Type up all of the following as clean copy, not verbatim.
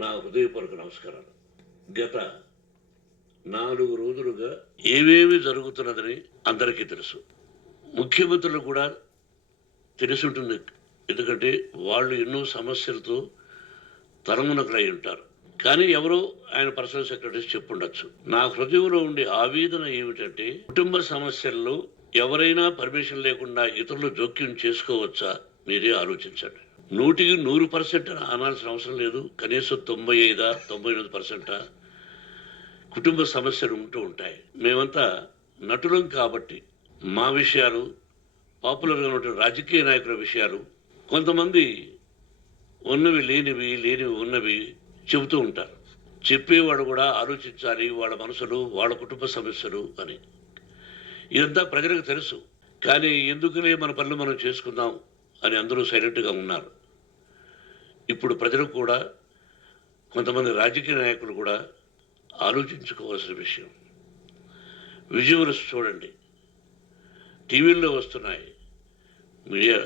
నా హృదయపూర్వక నమస్కారాలు. గత 4 రోజులుగా ఏవేవి జరుగుతున్నదని అందరికీ తెలుసు. ముఖ్యమంత్రులు కూడా తెలిసుంటుంది. ఎందుకంటే వాళ్ళు ఎన్నో సమస్యలతో తలమునకలై ఉంటారు. కానీ ఎవరో ఆయన పర్సనల్ సెక్రటరీస్ చెప్పుండొచ్చు. నా హృదయంలో ఉండే ఆవేదన ఏమిటంటే, కుటుంబ సమస్యల్లో ఎవరైనా పర్మిషన్ లేకుండా ఇతరులు జోక్యం చేసుకోవచ్చా? మీరే ఆలోచించండి. 100% అనాల్సిన అవసరం లేదు. కనీసం 95-99% కుటుంబ సమస్యలు ఉంటూ ఉంటాయి. మేమంతా నటులం కాబట్టి మా విషయాలు, పాపులర్గా ఉన్న రాజకీయ నాయకుల విషయాలు, కొంతమంది ఉన్నవి లేనివి, లేనివి ఉన్నవి చెబుతూ ఉంటారు. చెప్పేవాడు కూడా ఆలోచించాలి, వాళ్ళ మనసులు, వాళ్ళ కుటుంబ సమస్యలు అని. ఇదంతా ప్రజలకు తెలుసు. కానీ ఎందుకులే మన పనులు మనం చేసుకుందాం అని అందరూ సైలెంట్గా ఉన్నారు. ఇప్పుడు ప్రజలు కూడా, కొంతమంది రాజకీయ నాయకులు కూడా ఆలోచించుకోవాల్సిన విషయం. విజువల్స్ చూడండి, టీవీల్లో వస్తున్నాయి, మీడియా,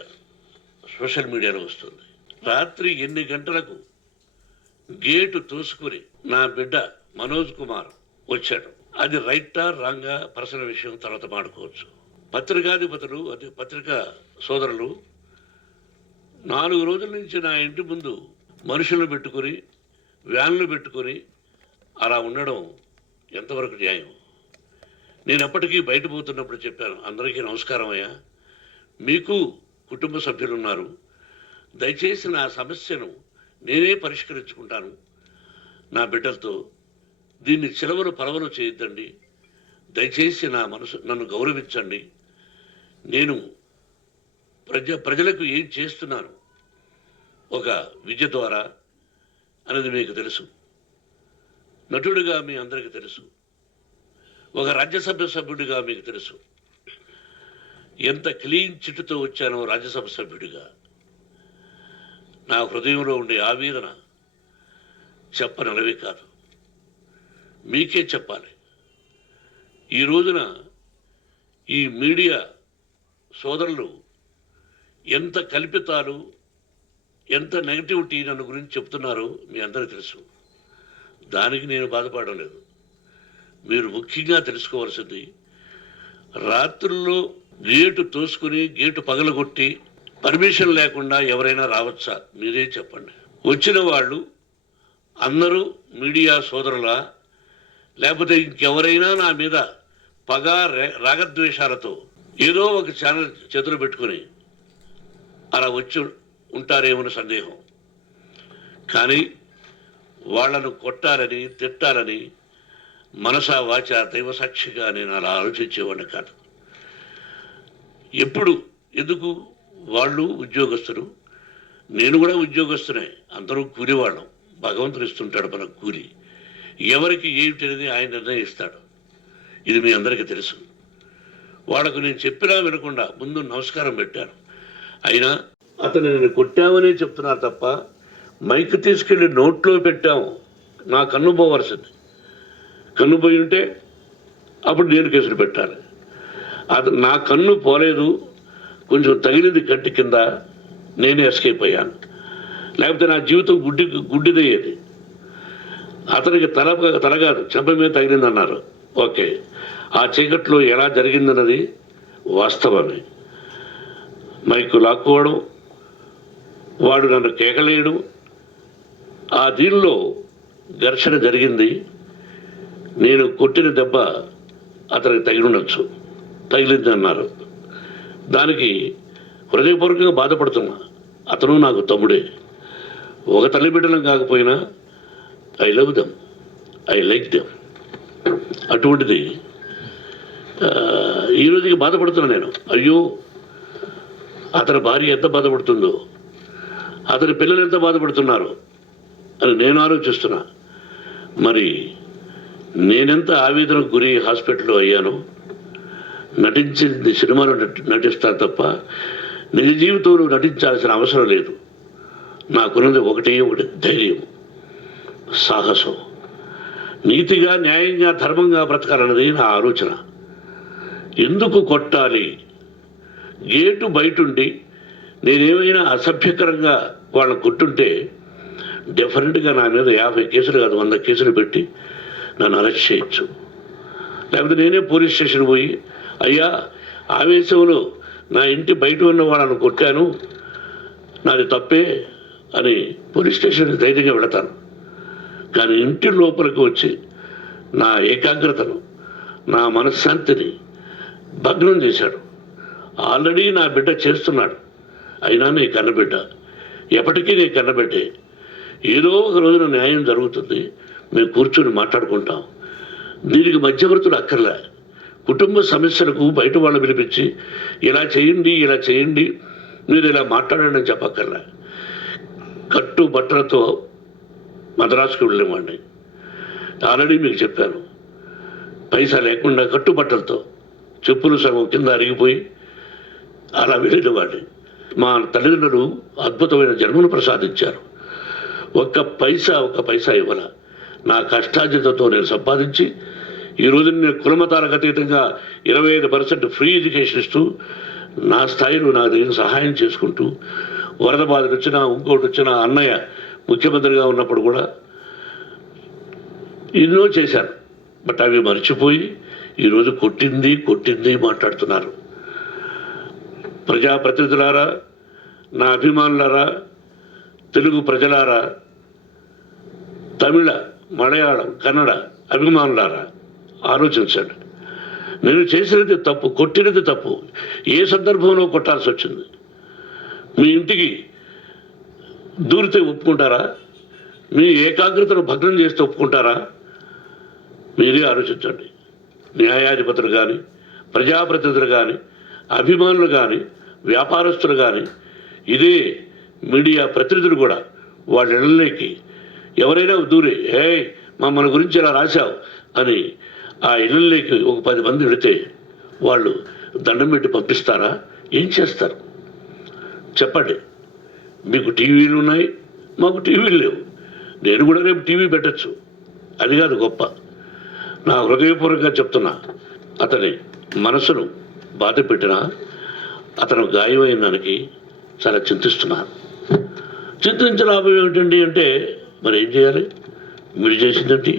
సోషల్ మీడియాలో వస్తుంది. రాత్రి 8 గంటలకు గేటు తోసుకుని నా బిడ్డ మనోజ్ కుమార్ వచ్చాడు. అది రైటా రాంగా పర్సనల్ విషయం, తర్వాత మాడుకోవచ్చు. పత్రికాధిపతులు, అది పత్రికా సోదరులు 4 రోజుల నుంచి నా ఇంటి ముందు మనుషులను పెట్టుకొని, వ్యాన్లు పెట్టుకొని అలా ఉండడం ఎంతవరకు న్యాయం? నేను ఎప్పటికీ బయట పోతున్నప్పుడు చెప్పాను, అందరికీ నమస్కారం అయ్యా, మీకు కుటుంబ సభ్యులు ఉన్నారు, దయచేసి నా సమస్యను నేనే పరిష్కరించుకుంటాను నా బిడ్డలతో, దీన్ని చిలవలు పలవలు చేయొద్దండి, దయచేసి నన్ను గౌరవించండి, నేను ప్రజలకు ఏం చేస్తున్నాను ఒక విద్య ద్వారా అనేది మీకు తెలుసు. నటుడిగా మీ అందరికీ తెలుసు. ఒక రాజ్యసభ సభ్యుడిగా మీకు తెలుసు. ఎంత క్లీన్ చిట్టుతో వచ్చానో రాజ్యసభ సభ్యుడిగా. నా హృదయంలో ఉండే ఆవేదన చెప్పనలవి కాదు, మీకే చెప్పాలి. ఈ రోజున ఈ మీడియా సోదరులు ఎంత కల్పితాలు, ఎంత నెగటివిటీ నన్ను గురించి చెప్తున్నారో మీ అందరికీ తెలుసు. దానికి నేను బాధపడడం లేదు. మీరు ముఖ్యంగా తెలుసుకోవాల్సింది, రాత్రుల్లో గేటు తోసుకుని, గేటు పగలగొట్టి పర్మిషన్ లేకుండా ఎవరైనా రావచ్చా? మీరే చెప్పండి. వచ్చిన వాళ్ళు అందరూ మీడియా సోదరులా, లేకపోతే ఇంకెవరైనా నా మీద పగ, రాగద్వేషాలతో ఏదో ఒక ఛానల్ చేతులు పెట్టుకుని అలా వచ్చి ఉంటారేమో సందేహం. కానీ వాళ్లను కొట్టాలని, తిట్టాలని మనసా వాచ దైవ సాక్షిగా నేను అలా ఆలోచించేవాడిని కాదు. ఎందుకు? వాళ్ళు ఉద్యోగస్తులు, నేను కూడా ఉద్యోగస్తునే, అందరూ కూలివాళ్ళం. భగవంతుడు ఇస్తుంటాడు మనకు కూలి. ఎవరికి ఏమిటనేది ఆయన నిర్ణయిస్తాడు. ఇది మీ అందరికీ తెలుసు. వాళ్ళకు నేను చెప్పినా వినకుండా ముందు నమస్కారం పెట్టాను. అయినా అతను నేను కొట్టామనే చెప్తున్నారు తప్ప, మైక్ తీసుకెళ్ళి నోట్లో పెట్టాము, నా కన్ను పోవలసింది. కన్ను పోయి ఉంటే అప్పుడు నేను కేసులు పెట్టాలి. నా కన్ను పోలేదు, కొంచెం తగిలింది కంటి కింద, నేనే ఎస్కేప్ అయ్యాను. లేకపోతే నా జీవితం గుడ్డిదయ్యేది. అతనికి తల కాదు, చెంప మీద తగిలిందన్నారు. ఓకే, ఆ చీకట్లో ఎలా జరిగిందన్నది వాస్తవమే. మైకు లాక్కోవడం, వాడు నన్ను కేకలేయడం, ఆ దీనిలో ఘర్షణ జరిగింది. నేను కొట్టిన దెబ్బ అతనికి తగిలింది అన్నారు. దానికి హృదయపూర్వకంగా బాధపడుతున్నా. అతను నాకు తమ్ముడే. ఒక తల్లి బిడ్డలం కాకపోయినా I love them, I like them. అటువంటిది ఈ రోజుకి బాధపడుతున్నా నేను. అయ్యో, అతని భార్య ఎంత బాధపడుతుందో, అతని పిల్లలు ఎంత బాధపడుతున్నారు అని నేను ఆలోచిస్తున్నా. మరి నేనెంత ఆవేదనకు గురి హాస్పిటల్లో అయ్యానో. నటించింది సినిమాలో నటిస్తాను తప్ప నిజ జీవితంలో నటించాల్సిన అవసరం లేదు. నాకున్నది ఒకటి ధైర్యం, సాహసం, నీతిగా, న్యాయంగా, ధర్మంగా బ్రతకాలన్నది నా ఆలోచన. ఎందుకు కొట్టాలి? గేటు బయటుండి నేనేమైనా అసభ్యకరంగా వాళ్ళని కొట్టుంటే డెఫినెట్గా నా మీద 50 కేసులు కాదు 100 కేసులు పెట్టి నన్ను అరెస్ట్ చేయొచ్చు. లేకపోతే నేనే పోలీస్ స్టేషన్ పోయి, అయ్యా ఆవేశంలో నా ఇంటి బయట ఉన్న వాళ్ళని కొట్టాను, నాది తప్పే అని పోలీస్ స్టేషన్కి ధైర్యంగా వెళతాను. కానీ ఇంటి లోపలికి వచ్చి నా ఏకాగ్రతను, నా మనశ్శాంతిని భగ్నం చేశాడు. ఆల్రెడీ నా బిడ్డ చేస్తున్నాడు, అయినా నీ కన్నబిడ్డ, ఎప్పటికీ నీ కన్నబిడ్డే. ఏదో ఒక రోజున న్యాయం జరుగుతుంది, మేము కూర్చొని మాట్లాడుకుంటాం. దీనికి మధ్యవర్తులు అక్కర్లే. కుటుంబ సమస్యలకు బయట వాళ్ళు పిలిపించి ఇలా చేయండి మీరు ఇలా మాట్లాడండి అని చెప్పక్కర్లే. కట్టు బట్టలతో మద్రాసుకు వెళ్ళేవాడిని. ఆల్రెడీ మీకు చెప్పాను, పైసా లేకుండా కట్టుబట్టలతో చెప్పులు సగం కింద అరిగిపోయి అలా వెళ్ళేవాడిని. మా తల్లిదండ్రులు అద్భుతమైన జన్మను ప్రసాదించారు. ఒక్క పైసా ఇవ్వాల. నా కష్టార్జితతో నేను సంపాదించి ఈరోజు నేను కులమతాలకు అతీతంగా 25% ఫ్రీ ఎడ్యుకేషన్ ఇస్తూ నా స్థాయిలో నా దగ్గర సహాయం చేసుకుంటూ, వరద బాధలు వచ్చినా ఇంకోటి వచ్చినా అన్నయ్య ముఖ్యమంత్రిగా ఉన్నప్పుడు కూడా ఎన్నో చేశాను. బట్ అవి మర్చిపోయి ఈరోజు కొట్టింది మాట్లాడుతున్నారు. ప్రజాప్రతినిధులారా, నా అభిమానులారా, తెలుగు ప్రజలారా, తమిళ, మలయాళం, కన్నడ అభిమానులారా, ఆలోచించండి. నేను చేసినది తప్పు, కొట్టినది తప్పు. ఏ సందర్భంలో కొట్టాల్సి వచ్చింది? మీ ఇంటికి దూరితే ఒప్పుకుంటారా? మీ ఏకాగ్రతను భగ్నం చేస్తే ఒప్పుకుంటారా? మీరే ఆలోచించండి. న్యాయాధిపతులు కానీ, ప్రజాప్రతినిధులు కానీ, అభిమానులు కానీ, వ్యాపారస్తులు కానీ, ఇదే మీడియా ప్రతినిధులు కూడా వాళ్ళ ఇళ్ళలోకి ఎవరైనా దూరి మన గురించి ఇలా రాశావు అని ఆ ఇళ్ళలోకి ఒక 10 మంది వెళితే వాళ్ళు దండం పెట్టి పంపిస్తారా? ఏం చేస్తారు చెప్పండి? మీకు టీవీలు ఉన్నాయి, మాకు టీవీలు లేవు. నేను కూడా రేపు టీవీ పెట్టచ్చు, అది కాదు గొప్ప. నా హృదయపూర్వకంగా చెప్తున్నా, అతని మనసును బాధ పెట్టినా అతను గాయమైన దానికి చాలా చింతిస్తున్నాను. చింతించిన లాభం ఏమిటండి అంటే మరి ఏం చేయాలి? మీరు చేసిందంటే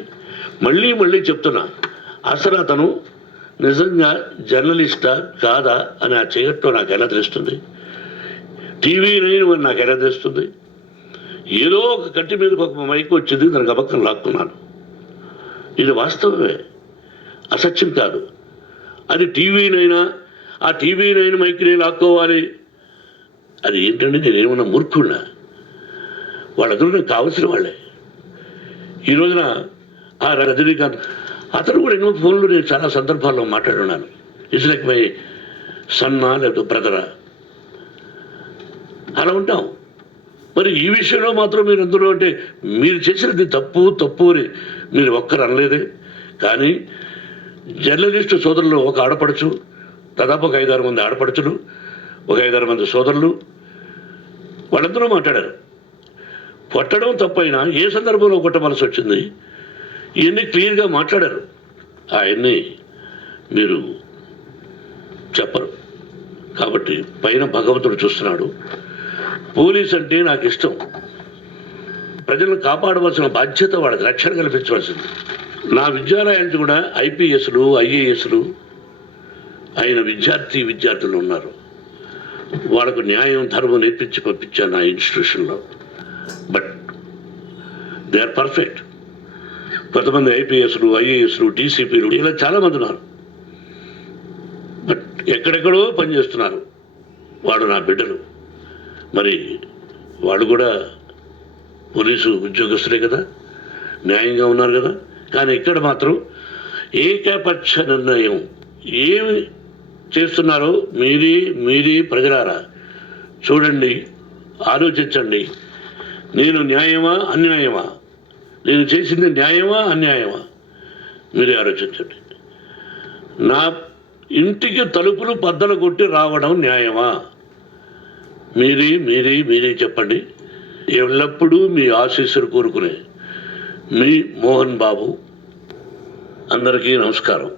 మళ్ళీ చెప్తున్నా, అసలు అతను నిజంగా జర్నలిస్టా కాదా అని ఆ చేయట్లో నాకు ఎలా తెలుస్తుంది? టీవీ నేను నాకు ఎలా తెలుస్తుంది? ఏదో ఒక కంటి మీదకి ఒక మైక్ వచ్చింది, దానికి అబక్కం లాక్కున్నాను. ఇది వాస్తవమే, అసత్యం కాదు. అది టీవీనైనా ఆ టీవీ9 మైక్ని లాక్కోవాలి. అది ఏంటంటే నేనేమన్నా మూర్ఖున్నా? వాళ్ళందరూ నాకు కావాల్సిన వాళ్ళే. ఈ రోజున ఆ రజనీకాంత్ అతను కూడా ఎన్నో ఫోన్లు నేను చాలా సందర్భాల్లో మాట్లాడున్నాను. ఇట్స్ లైక్ మై సన్నా లేదా బ్రదరా, అలా ఉంటాం. మరి ఈ విషయంలో మాత్రం మీరు ఎందులో అంటే మీరు చేసినది తప్పు అని మీరు ఒక్కరు అనలేదే. కానీ జర్నలిస్టు సోదరులు ఒక ఆడపడుచు, దాదాపు ఒక 5-6 మంది ఆడపడుచులు, ఒక 5-6 మంది సోదరులు, వాళ్ళందరూ మాట్లాడారు. కొట్టడం తప్పైనా ఏ సందర్భంలో కొట్టవలసి వచ్చింది ఇవన్నీ క్లియర్గా మాట్లాడారు. అవన్నీ మీరు చెప్పరు. కాబట్టి పైన భగవంతుడు చూస్తున్నాడు. పోలీస్ అంటే నాకు ఇష్టం. ప్రజలను కాపాడవలసిన బాధ్యత వాళ్ళకి, రక్షణ కల్పించవలసింది. నా విద్యాలయానికి కూడా ఐపీఎస్లు, ఐఏఎస్లు అయిన విద్యార్థులు ఉన్నారు. వాళ్ళకు న్యాయం, ధర్మం నేర్పించి పంపించాను నా ఇన్స్టిట్యూషన్లో. But they are perfect. కొంతమంది ఐపీఎస్లు, ఐఏఎస్లు, డీసీపీలు ఇలా చాలామంది ఉన్నారు. బట్ ఎక్కడెక్కడో పనిచేస్తున్నారు. వాడు నా బిడ్డలు. మరి వాళ్ళు కూడా పోలీసు ఉద్యోగస్తులే కదా, న్యాయంగా ఉన్నారు కదా. కానీ ఇక్కడ మాత్రం ఏకపక్ష నిర్ణయం ఏమి చేస్తున్నారో మీరే ప్రజలారా చూడండి, ఆలోచించండి. నేను న్యాయమా అన్యాయమా, నేను చేసింది న్యాయమా అన్యాయమా, మీరే ఆలోచించండి. నా ఇంటికి తలుపులు బద్దలు కొట్టి రావడం న్యాయమా? మీరే చెప్పండి. ఎల్లప్పుడూ మీ ఆశీస్సులు కోరుకునే మీ మోహన్ బాబు. అందరికీ నమస్కారం.